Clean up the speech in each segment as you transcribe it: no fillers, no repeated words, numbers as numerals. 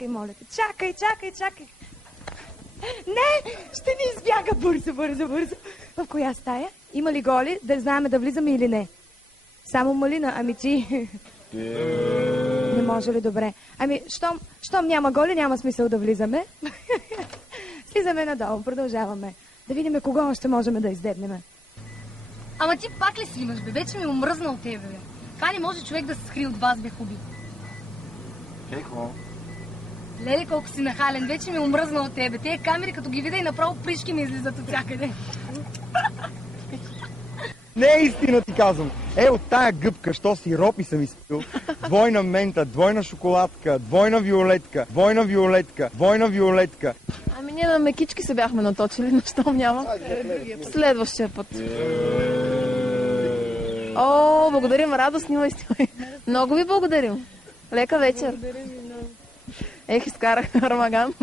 Чакай, моля те. Чакай. Не, ще ни избяга бързо. В коя стая? Има ли голи? Да знаем да влизаме или не? Само малина, ами ти... Не може ли, добре. Ами, щом няма голи, няма смисъл да влизаме. Слизаме надолу, продължаваме. Да видим кого още можем да издебнем. Ама ти пак ли си имаш, бе? Вече ми омръзна от тебе, бе. Така не може човек да се скрие от вас, бе, хуби. Какво? Леле, колко си нахален, вече ми омръзна от тебе. Те камери, като ги видя и направо пришки ми излизат от всякъде. Не е истина, ти казвам. От тая гъбка, що сиропи съм изпил, двойна мента, двойна шоколадка, двойна виолетка. Ами ние на мекички се бяхме наточили, но щом няма. Следващия път. О, благодарим, радостни лайстили. Много ви благодарим. Лека вечер. Изкарах Армаган.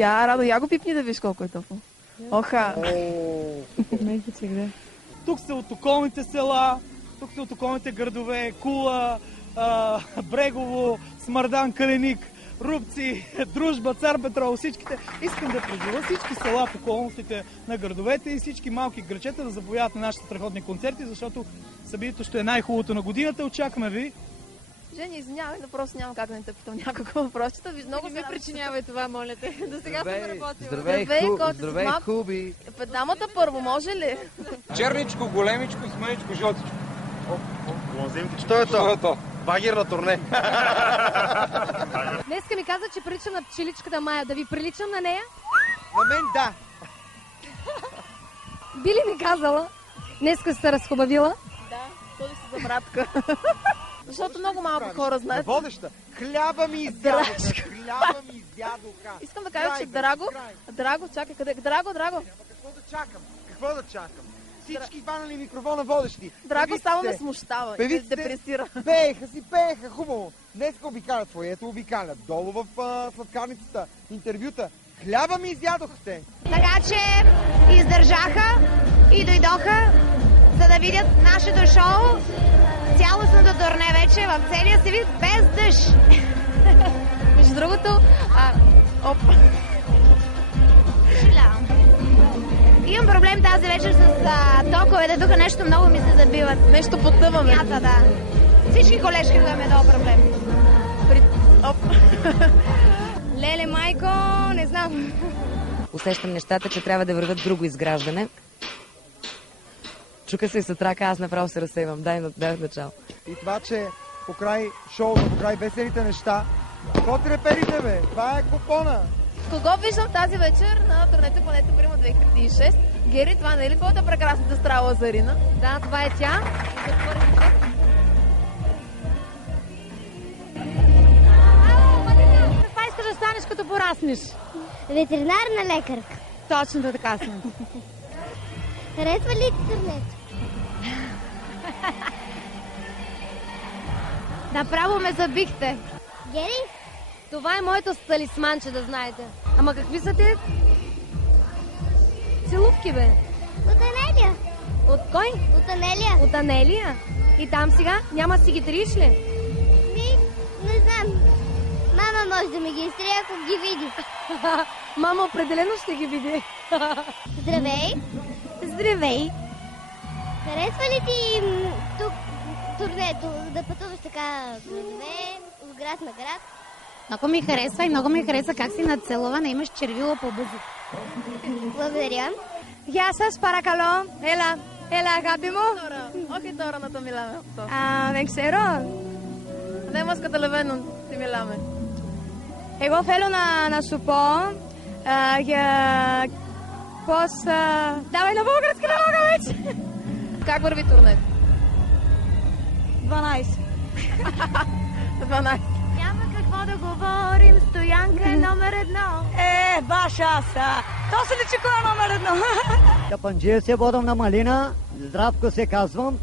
Радо, я го пипни да виж колко е топло. Оха. Тук са от околните села, тук са от околните градове, Кула, Брегово, Смардан, Каленик, Рубци, Дружба, Цар Петрол, всичките. Искам да преживя всички села в околностите на градовете и всички малки грачета да заповядат на нашите страхотни концерти, защото събитието ще е най-хубавото на годината. Очакваме ви. Жени, извинявай, но просто няма как да не те питам някакво въпросчета. Много не ми причинявай това, моля те. До сега съм работила. Здравей, хуби. Дамата първо, може ли? Черничко, големичко, смъничко, жълтичко. Лозинки, що е то? Багер на турне. Днеска ми каза, че приличам на пчеличката Майя. Да ви приличам на нея? На мен да. Би ли ми казала? Днеска се разхубавила? Да, ходи се за братка. Защото много малко хора знаят. Водеща. Хляба ми изядоха. Искам да кажа, че Драго, чакай, къде? Драго. Какво да чакам? Всички хванали микрофона водещи. Драго само ме смущава и депресира. Пееха, хубаво. Днес обикалят твоето, обикалят долу в сладкарницата, интервюта. Хляба ми изядохте. Така че издържаха и дойдоха, за да видят нашето шоу. Цялостното турне вече в целия си вид без дъжд. Между другото, Имам проблем тази вечер с токовете. Тук нещо много ми се забиват. Нещо потъваме. Да. Всички колежки имаме много проблем. Леле, майко, не знам. Усещам нещата, че трябва да върват друго изграждане. Чука се и сатрака, аз направо се разсейвам. Дай начало. И това, че покрай шоуто, покрай веселите неща, какво треперите, бе? Това е купона. Кого виждам тази вечер на турнето Планета Прима 2006? Гери, това не е ли твоята прекрасната Стара Лазарина? Да, това е тя. Каква искаш да станеш като пораснеш? Ветеринарна лекарка. Точно така съм. Харесва ли ти турнето? Направо ме забихте. Гери? Това е моето талисманче, да знаете. Ама какви са те? Целувки, бе. От Анелия. От кой? От Анелия. От Анелия? И там сега няма си ги триеш ли? Не знам. Мама може да ми ги изтрие, ако ги види. Мама определено ще ги види. Здравей. Здравей. Харесва ли ти тук турнето, да пътуваш така градове, от град на град? Много ми харесва и много ми хареса как си нацелувана, имаш червила по бъзик. Благодаря. Γεια σας, παρακαλώ. Έλα, αγάπη μου. Όχι τώρα να το μιλάμε αυτό. Δεν ξέρω. Δεν μας καταλαβαίνουν τι μιλάμε. Εγώ θέλω να σου πω για πώς... Давай на български, не мога вече. Как върви турнето? 12. 12. Няма какво да говорим, Стоянка е номер 1. Баша са. То се личи кой е номер 1. Капанджия се водам на Малина, Здравко се казвам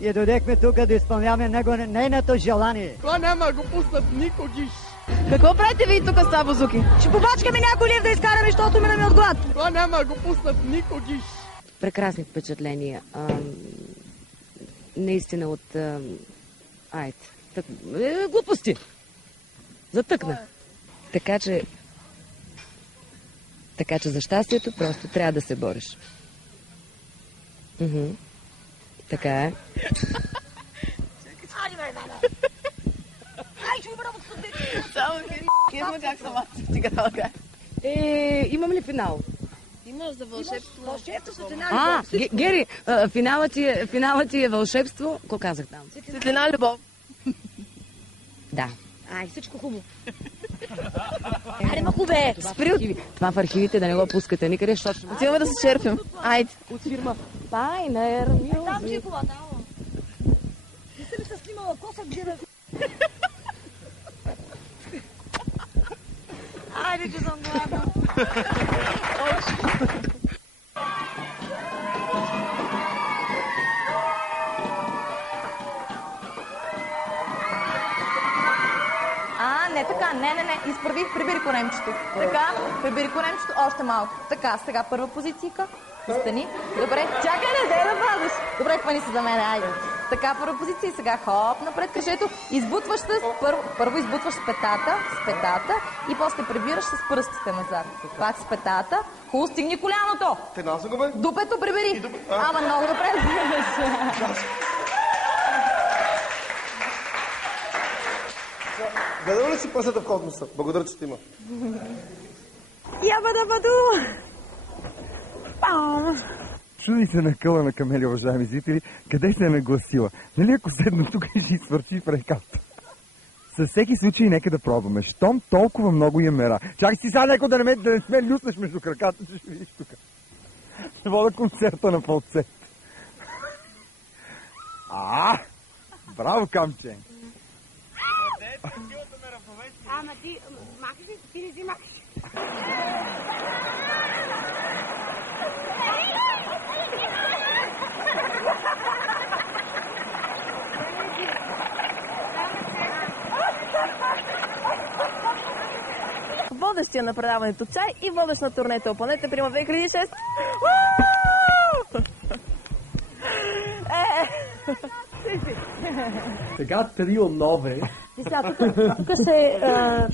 и дойдехме тук да изпълняваме нейното желание. Това няма го пуснат никогиш. Какво правите ви тук с Бузуки? Ще побачкаме някой лев да изкараме, защото минаме от глад. Това няма го пуснат никогиш. Прекрасни впечатления. Наистина от... глупости. Затъкна. Така че за щастието просто трябва да се бориш. Така е. Имам ли финал? Имаш за вълшебство. Вълшебство, Гери, финалът ти е вълшебство. Какво казах там? Светлина, любов. Да. Всичко хубаво. Айде, ма хубе! Това в архивите да не го пускате никъде, защото ще... Отиваме да се черпим. Айде. От фирма Pioneer Music. Там ти е колата, ало. Не съм ли се снимала коса, где да... Айде, че съм гладна. Не така, не. Изправих, прибери коремчето. Така, прибери коремчето, още малко. Така, сега първа позицийка. Стани. Добре, чакай, не да падаш. Добре, хвани се за мен, айде. Така, първа позиция и сега хоп, напред кръжето. Избутваш с, първо избутваш с петата и после прибираш с пръстите назад. Пак с петата. Хубаво, стигни коляното. Финансово бе? Дупето прибери. Ама много добре. Гледал ли си пръсата в космоса? Благодаря, че ти има. Ябада-баду! Чуди се на къла на Камелия, уважаеми зрители, къде се е нагласила. Нали ако седна тук и ще изсвърчи в реката? Със всеки случай нека да пробваме. Щом толкова много я мера. Чакай си сега леко да не сме люснеш между краката, че ще видиш тук. Ще вода концерта на фалцет. Браво, Камче! Ама ти махаш ли? Ти не си махаш. Водещия на предаването Чай и водещ на турнето Планета Прима 2006. Сега трио нове. И сега тук се...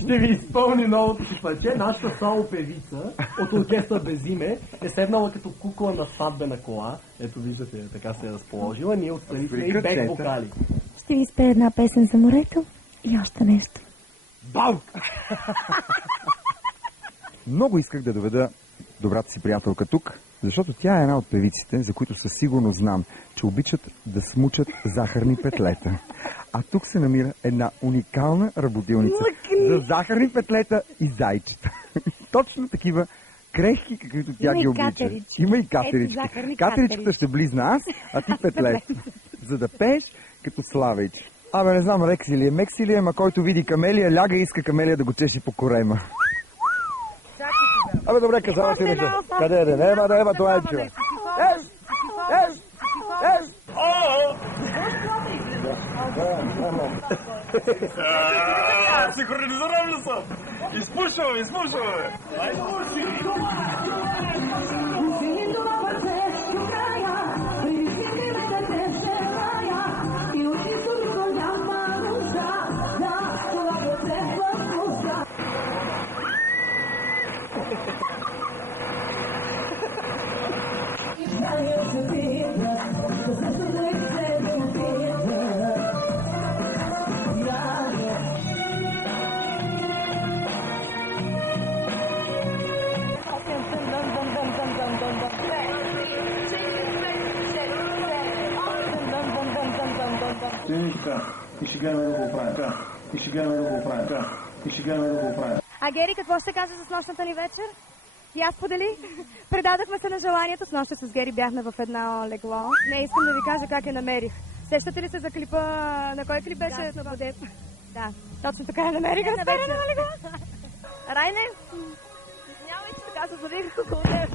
Ще ви изпълни новото си парче. Нашата соло певица от оркестър Без име е седнала като кукла на сватбена кола. Ето виждате, така се е разположила. Ние отстрани сме и бек вокали. Ще ви изпея една песен за морето и още нещо. Бау! Много исках да доведа добрата си приятелка тук, защото тя е една от певиците, за които със сигурност знам, че обичат да смучат захарни петлета. А тук се намира една уникална работилница за захарни петлета и зайчета. Точно такива крехки, каквито тя ги обича. Има и катерички. Катеричката ще близна аз, а ти петлет. За да пееш като Славейч. Абе, не знам, Рекси ли е, Мекси ли е, ма който види Камелия, ляга и иска Камелия да го чеши по корема. Абе, добре, казала си реже. Къде е? Ева, това е човек. Синхронизирам ли съм? Изпушваме. И ще гледаме да го оправим. А Гери, какво ще каза за снощната ни вечер? И аз подели. Предадахме се на желанието. С нощта с Гери бяхме в едно легло. Не искам да ви кажа как я намерих. Сещате ли се за клипа? На кой клип беше? Да, на Бодеп. Да, точно така я намерих. Разперена на легло. Райне, извинявай, че така се завих около теб.